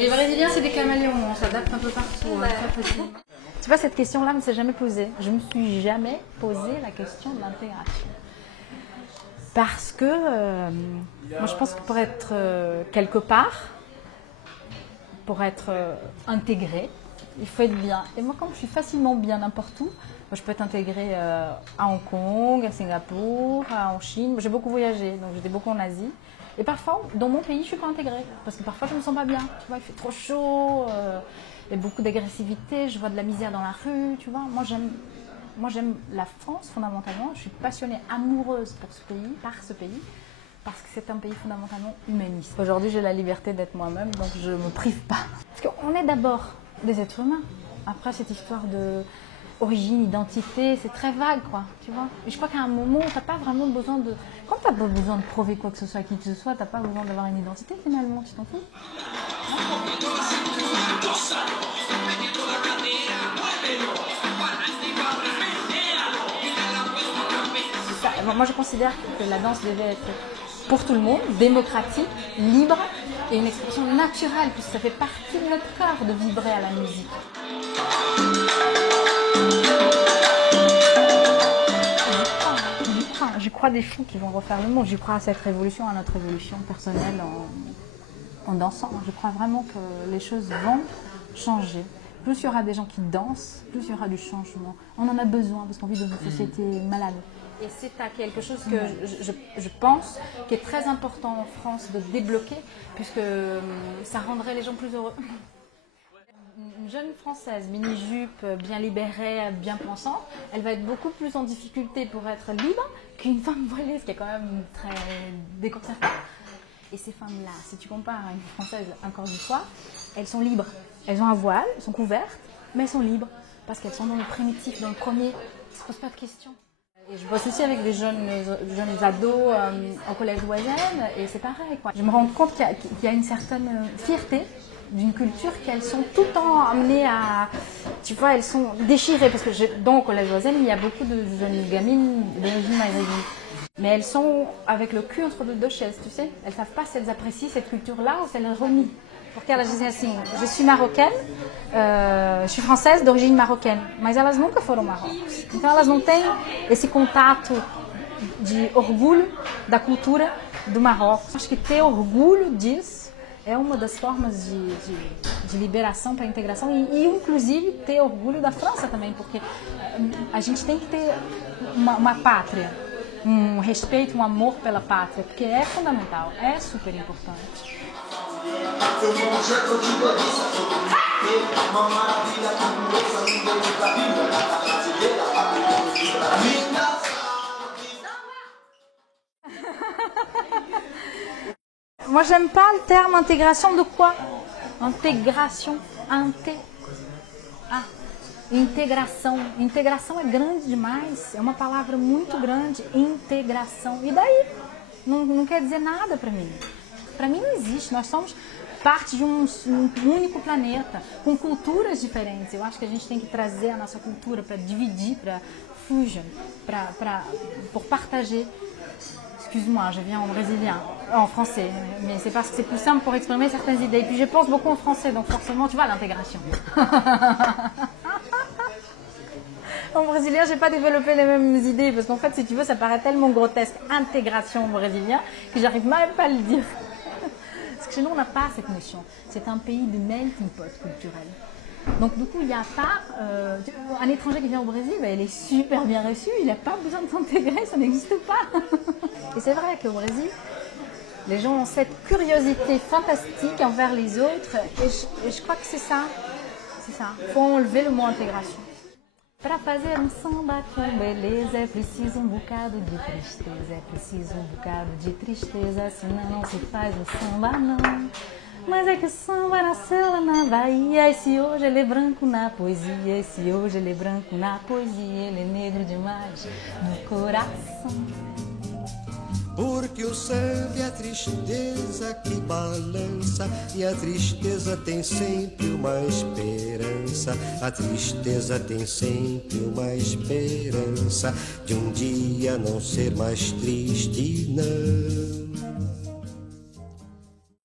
Les Brésiliens, c'est des caméléons, on s'adapte un peu partout. Très facile. Tu vois, cette question-là, ne me s'est jamais posée. Je me suis jamais posé la question de l'intégration. Parce que moi, je pense que pour être quelque part, pour être intégré, il faut être bien. Et moi, comme je suis facilement bien n'importe où, moi, je peux être intégrée à Hong Kong, à Singapour, en Chine. J'ai beaucoup voyagé, donc j'étais beaucoup en Asie. Et parfois, dans mon pays, je ne suis pas intégrée. Parce que parfois, je ne me sens pas bien. Tu vois, il fait trop chaud, il y a beaucoup d'agressivité, je vois de la misère dans la rue. Tu vois, moi, j'aime la France fondamentalement. Je suis passionnée, amoureuse pour ce pays, par ce pays. Parce que c'est un pays fondamentalement humaniste. Aujourd'hui, j'ai la liberté d'être moi-même, donc je ne me prive pas. Parce qu'on est d'abord des êtres humains. Après, cette histoire de origine, identité, c'est très vague, quoi, tu vois. Et je crois qu'à un moment, tu n'as pas vraiment besoin de... Quand tu n'as pas besoin de prouver quoi que ce soit à qui que ce soit, tu n'as pas besoin d'avoir une identité, finalement, tu t'en fous. Ça, moi, je considère que la danse devait être pour tout le monde, démocratique, libre et une expression naturelle, puisque ça fait partie de notre corps de vibrer à la musique. Je crois des fous qui vont refaire le monde. Je crois à cette révolution, à notre évolution personnelle en dansant. Je crois vraiment que les choses vont changer. Plus il y aura des gens qui dansent, plus il y aura du changement. On en a besoin parce qu'on vit dans une société malade. Et c'est à quelque chose que je pense qui est très important en France de débloquer, puisque ça rendrait les gens plus heureux. Une jeune Française, mini-jupe, bien libérée, bien pensante, elle va être beaucoup plus en difficulté pour être libre qu'une femme voilée, ce qui est quand même très déconcertant. Et ces femmes-là, si tu compares à une Française, encore une fois, elles sont libres. Elles ont un voile, elles sont couvertes, mais elles sont libres, parce qu'elles sont dans le primitif, dans le premier, elles ne se posent pas de questions. Et je bosse aussi avec des jeunes ados au collège Oisem, et c'est pareil, quoi. Je me rends compte qu'il y a une certaine fierté d'une culture qu'elles sont tout le temps amenées à... Tu vois, elles sont déchirées, parce que dans le collège Oisem, il y a beaucoup de jeunes gamines d'origine maghrébine. Mais elles sont avec le cul entre deux chaises, tu sais. Elles ne savent pas si elles apprécient cette culture-là ou si elles remient. Porque elas dizem assim, je suis marocaine, je suis française d'origine marocaine, mas elas nunca foram ao Marrocos. Então elas não têm esse contato de orgulho da cultura do Marrocos. Acho que ter orgulho disso é uma das formas de liberação para a integração e inclusive ter orgulho da França também, porque a gente tem que ter uma pátria, respeito, amor pela pátria, porque é fundamental, é super importante. Moi, j'aime pas le terme intégration de quoi? Intégration. Integração. Integração é grande demais. É uma palavra muito grande. Integração. E daí? Não quer dizer nada para mim. Para mim não existe. Nós somos parte de um único planeta, com culturas diferentes. Eu acho que a gente tem que trazer a nossa cultura para dividir, para fusion, pour partager. Excuse-moi, je viens en brésilien, en français, mais c'est parce que c'est plus simple pour exprimer certaines idées. Et puis je pense beaucoup en français, donc forcément, tu vois, l'intégration. En brésilien, j'ai pas développé les mêmes idées, parce qu'en fait, si tu veux, ça paraît tellement grotesque, intégration en brésilien, que j'arrive même pas à le dire. Parce que chez nous, on n'a pas cette notion. C'est un pays de melting pot culturel. Donc du coup, il n'y a pas... un étranger qui vient au Brésil, ben, il est super bien reçu, il n'a pas besoin de s'intégrer, ça n'existe pas. Et c'est vrai qu'au Brésil, les gens ont cette curiosité fantastique envers les autres, et je crois que c'est ça. C'est ça. Il faut enlever le mot intégration. Para fazer samba com beleza é preciso bocado de tristeza, é preciso bocado de tristeza, senão não se faz samba não. Mas é que o samba nasceu lá na Bahia, e se hoje ele é branco na poesia, e se hoje ele é branco na poesia, ele é negro demais no coração. Porque o samba é a tristeza que balança, e a tristeza tem sempre uma esperança. A tristeza tem sempre uma esperança de um dia não ser mais triste, não.